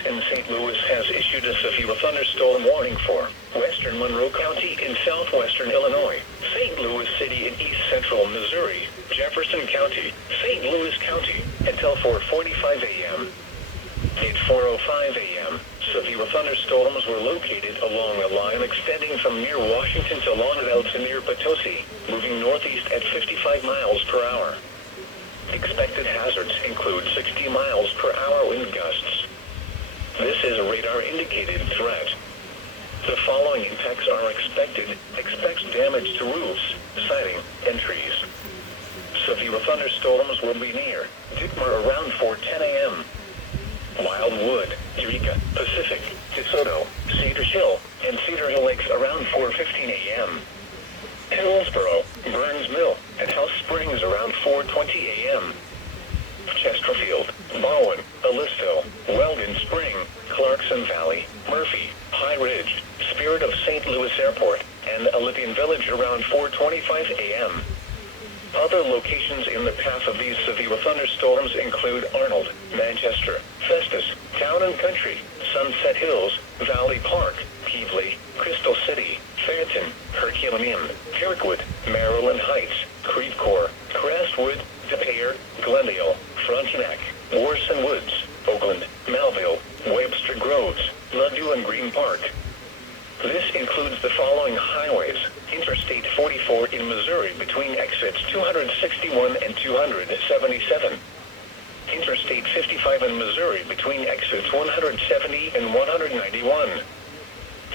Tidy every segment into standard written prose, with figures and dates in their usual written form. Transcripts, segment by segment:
Police in St. Louis has issued a severe thunderstorm warning for western Monroe County in southwestern Illinois, St. Louis City in east central Missouri, Jefferson County, St. Louis County, until 4:45 a.m. At 4:05 a.m., severe thunderstorms were located along a line extending from near Washington to Lauderdale to near Potosi, moving northeast at 55 miles per hour. Expected hazards include 60 miles per hour wind gusts. This is a radar-indicated threat. The following impacts are expected. Expects damage to roofs, siding, and trees. Severe thunderstorms will be near Dittmer around 4:10 a.m. Wildwood, Eureka, Pacific, DeSoto, Cedar Hill, and Cedar Hill Lakes around 4:15 a.m. Hillsboro, Burns Mill, and House Springs around 4:20 a.m. Chesterfield, Bowen, Alisto, Weldon Spring, Clarkson Valley, Murphy, High Ridge, Spirit of St. Louis Airport, and Olympian Village around 4:25 a.m. Other locations in the path of these severe thunderstorms include Arnold, Manchester, Festus, Town and Country, Sunset Hills, Valley Park, Keighley, Crystal City, Phantom, Herculaneum, Kirkwood, Maryland Heights, Creve Coeur, Crestwood, DePere, Glendale, Frontenac, Warson Woods, Oakland, Melville, Webster Groves, Ludlow and Green Park. This includes the following highways: Interstate 44 in Missouri between exits 261 and 277. Interstate 55 in Missouri between exits 170 and 191.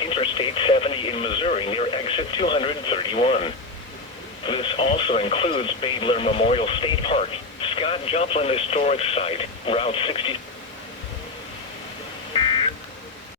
Interstate 70 in Missouri near exit 231. This also includes Badler Memorial State Park, Scott Joplin Historic Site, Route 60.